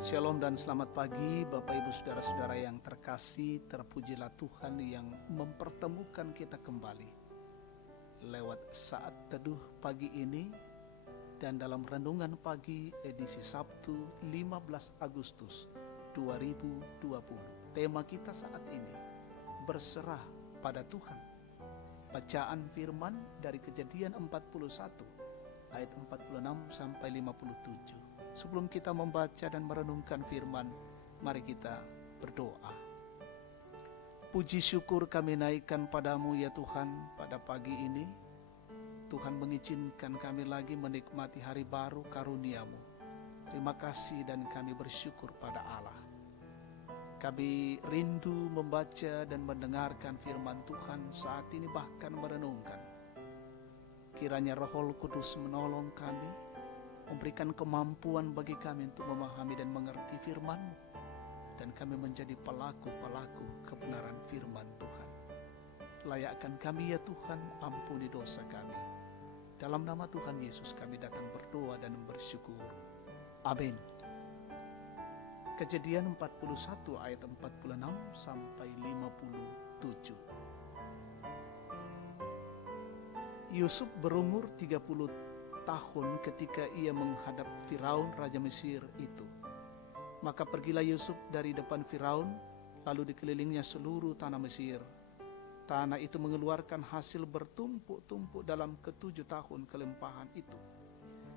Shalom dan selamat pagi Bapak Ibu Saudara-saudara yang terkasih. Terpujilah Tuhan yang mempertemukan kita kembali lewat saat teduh pagi ini dan dalam renungan pagi edisi Sabtu 15 Agustus 2020. Tema kita saat ini, berserah pada Tuhan. Bacaan firman dari Kejadian 41 ayat 46 sampai 57. Sebelum kita membaca dan merenungkan firman, mari kita berdoa. Puji syukur kami naikkan padamu ya Tuhan pada pagi ini. Tuhan mengizinkan kami lagi menikmati hari baru karunia-Mu. Terima kasih dan kami bersyukur pada Allah. Kami rindu membaca dan mendengarkan firman Tuhan saat ini, bahkan merenungkan. Kiranya Roh Kudus menolong kami, memberikan kemampuan bagi kami untuk memahami dan mengerti firman-Mu, dan kami menjadi pelaku-pelaku kebenaran firman Tuhan. Layakkan kami ya Tuhan, ampuni dosa kami. Dalam nama Tuhan Yesus kami datang berdoa dan bersyukur. Amin. Kejadian 41 ayat 46 sampai 57. Yusuf berumur 30 tahun ketika ia menghadap Firaun raja Mesir itu. Maka pergilah Yusuf dari depan Firaun, lalu dikelilingnya seluruh tanah Mesir. Tanah itu mengeluarkan hasil bertumpuk-tumpuk dalam ke-7 tahun kelimpahan itu.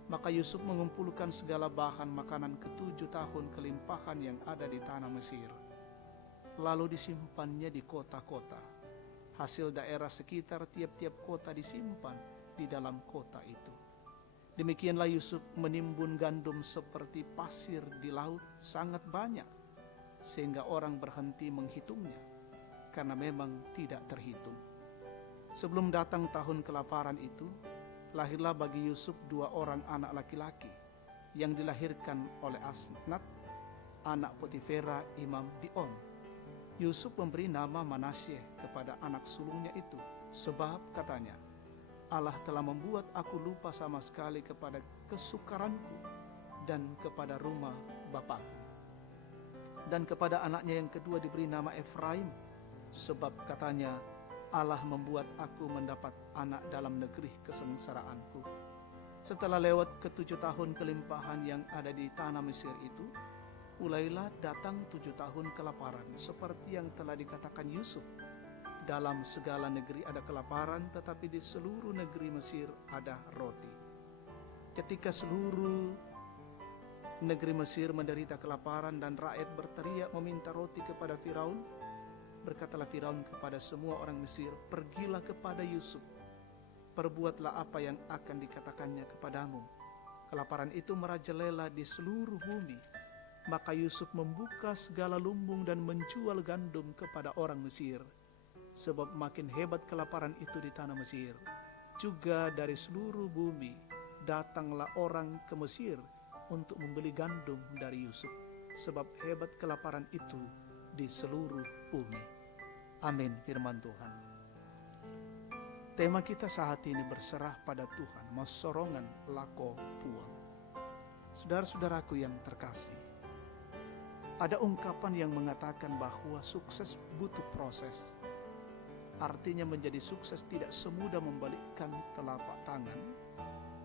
Maka Yusuf mengumpulkan segala bahan makanan ke-7 tahun kelimpahan yang ada di tanah Mesir. Lalu disimpannya di kota-kota. Hasil daerah sekitar tiap-tiap kota disimpan di dalam kota itu. Demikianlah Yusuf menimbun gandum seperti pasir di laut sangat banyak, sehingga orang berhenti menghitungnya, karena memang tidak terhitung. Sebelum datang tahun kelaparan itu, lahirlah bagi Yusuf 2 orang anak laki-laki, yang dilahirkan oleh Asnat, anak Potifera imam Dion. Yusuf memberi nama Manasyeh kepada anak sulungnya itu, sebab katanya, Allah telah membuat aku lupa sama sekali kepada kesukaranku dan kepada rumah bapakku. Dan kepada anaknya yang kedua diberi nama Efraim, sebab katanya, Allah membuat aku mendapat anak dalam negeri kesengsaraanku. Setelah lewat ke-7 tahun kelimpahan yang ada di tanah Mesir itu, mulailah datang 7 tahun kelaparan, seperti yang telah dikatakan Yusuf. Dalam segala negeri ada kelaparan, tetapi di seluruh negeri Mesir ada roti. Ketika seluruh negeri Mesir menderita kelaparan dan rakyat berteriak meminta roti kepada Firaun, berkatalah Firaun kepada semua orang Mesir, pergilah kepada Yusuf, perbuatlah apa yang akan dikatakannya kepadamu. Kelaparan itu merajalela di seluruh bumi. Maka Yusuf membuka segala lumbung dan menjual gandum kepada orang Mesir. Sebab makin hebat kelaparan itu di tanah Mesir, juga dari seluruh bumi datanglah orang ke Mesir untuk membeli gandum dari Yusuf, sebab hebat kelaparan itu di seluruh bumi. Amin firman Tuhan. Tema kita saat ini, berserah pada Tuhan, masorongan lako puang. Saudara-saudaraku yang terkasih, ada ungkapan yang mengatakan bahwa sukses butuh proses. Artinya menjadi sukses tidak semudah membalikkan telapak tangan,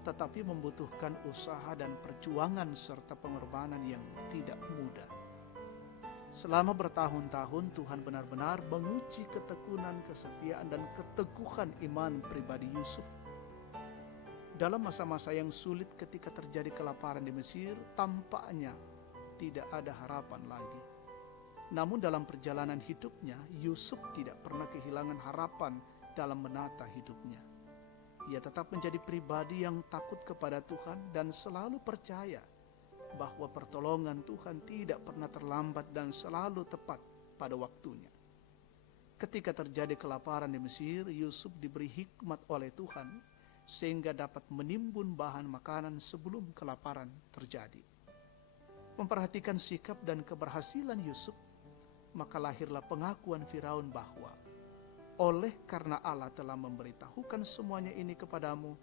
tetapi membutuhkan usaha dan perjuangan serta pengorbanan yang tidak mudah. Selama bertahun-tahun Tuhan benar-benar menguji ketekunan, kesetiaan, dan keteguhan iman pribadi Yusuf. Dalam masa-masa yang sulit ketika terjadi kelaparan di Mesir, tampaknya tidak ada harapan lagi. Namun dalam perjalanan hidupnya, Yusuf tidak pernah kehilangan harapan dalam menata hidupnya. Ia tetap menjadi pribadi yang takut kepada Tuhan dan selalu percaya bahwa pertolongan Tuhan tidak pernah terlambat dan selalu tepat pada waktunya. Ketika terjadi kelaparan di Mesir, Yusuf diberi hikmat oleh Tuhan sehingga dapat menimbun bahan makanan sebelum kelaparan terjadi. Memperhatikan sikap dan keberhasilan Yusuf, maka lahirlah pengakuan Firaun bahwa oleh karena Allah telah memberitahukan semuanya ini kepadamu,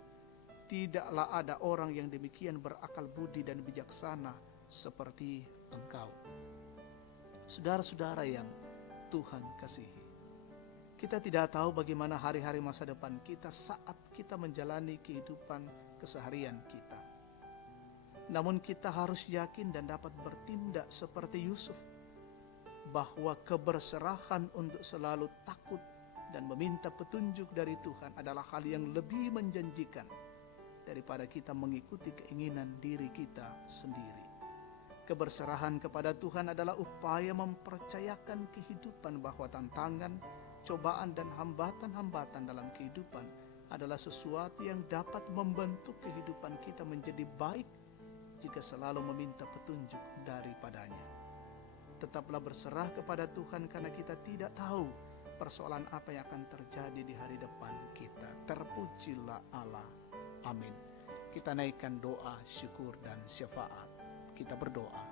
tidaklah ada orang yang demikian berakal budi dan bijaksana seperti Engkau. Saudara-saudara yang Tuhan kasihi, kita tidak tahu bagaimana hari-hari masa depan kita saat kita menjalani kehidupan keseharian kita. Namun kita harus yakin dan dapat bertindak seperti Yusuf, bahwa keberserahan untuk selalu takut dan meminta petunjuk dari Tuhan adalah hal yang lebih menjanjikan daripada kita mengikuti keinginan diri kita sendiri. Keberserahan kepada Tuhan adalah upaya mempercayakan kehidupan bahwa tantangan, cobaan dan hambatan-hambatan dalam kehidupan adalah sesuatu yang dapat membentuk kehidupan kita menjadi baik jika selalu meminta petunjuk daripadanya. Tetaplah berserah kepada Tuhan karena kita tidak tahu persoalan apa yang akan terjadi di hari depan kita. Terpujilah Allah. Amin. Kita naikkan doa, syukur dan syafaat. Kita berdoa.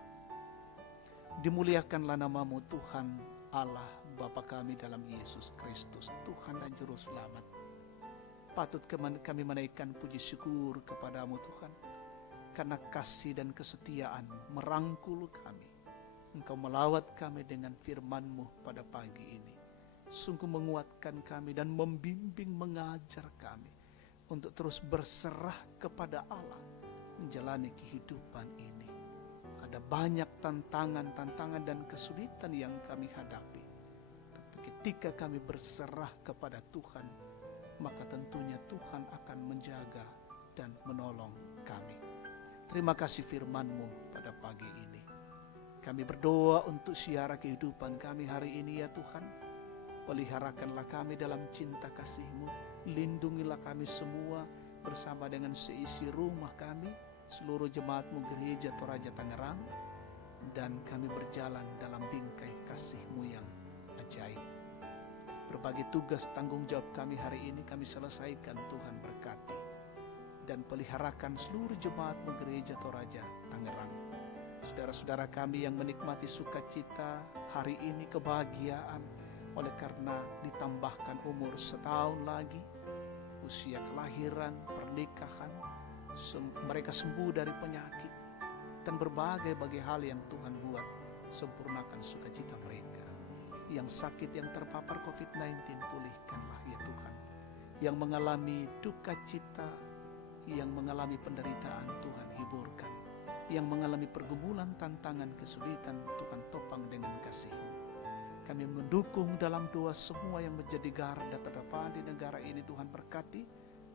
Dimuliakanlah nama-Mu Tuhan Allah Bapa kami dalam Yesus Kristus, Tuhan dan Juru Selamat. Patut kami menaikkan puji syukur kepada-Mu Tuhan, karena kasih dan kesetiaan-Mu merangkul kami. Engkau melawat kami dengan firman-Mu pada pagi ini. Sungguh menguatkan kami dan membimbing mengajar kami untuk terus berserah kepada Allah menjalani kehidupan ini. Ada banyak tantangan dan kesulitan yang kami hadapi. Tapi ketika kami berserah kepada Tuhan, maka tentunya Tuhan akan menjaga dan menolong kami. Terima kasih firman-Mu pada pagi ini. Kami berdoa untuk siara kehidupan kami hari ini ya Tuhan. Peliharakanlah kami dalam cinta kasih-Mu. Lindungilah kami semua bersama dengan seisi rumah kami, seluruh jemaat-Mu Gereja Toraja Tangerang, dan kami berjalan dalam bingkai kasih-Mu yang ajaib. Berbagai tugas tanggung jawab kami hari ini kami selesaikan, Tuhan berkati. Dan peliharakan seluruh jemaat-Mu Gereja Toraja Tangerang. Saudara-saudara kami yang menikmati sukacita hari ini, kebahagiaan, oleh karena ditambahkan umur setahun lagi, usia kelahiran, pernikahan, mereka sembuh dari penyakit, dan berbagai hal yang Tuhan buat, sempurnakan sukacita mereka. Yang sakit, yang terpapar COVID-19, pulihkanlah ya Tuhan. Yang mengalami duka cita, yang mengalami penderitaan, Tuhan hiburkan. Yang mengalami pergumulan, tantangan, kesulitan, Tuhan topang dengan kasih-Mu. Kami mendukung dalam doa semua yang menjadi garda terdepan di negara ini, Tuhan berkati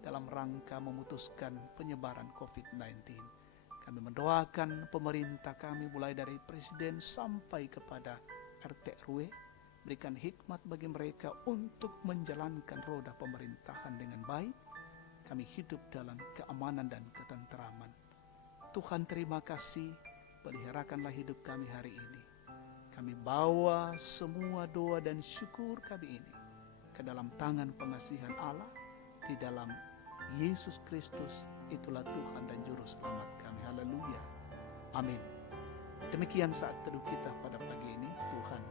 dalam rangka memutuskan penyebaran COVID-19. Kami mendoakan pemerintah kami mulai dari presiden sampai kepada RT RW, berikan hikmat bagi mereka untuk menjalankan roda pemerintahan dengan baik. Kami hidup dalam keamanan dan ketenteraman. Tuhan terima kasih, peliharakanlah hidup kami hari ini. Kami bawa semua doa dan syukur kami ini ke dalam tangan pengasihan Allah, di dalam Yesus Kristus, itulah Tuhan dan Juru Selamat kami. Haleluya. Amin. Demikian saat teduh kita pada pagi ini. Tuhan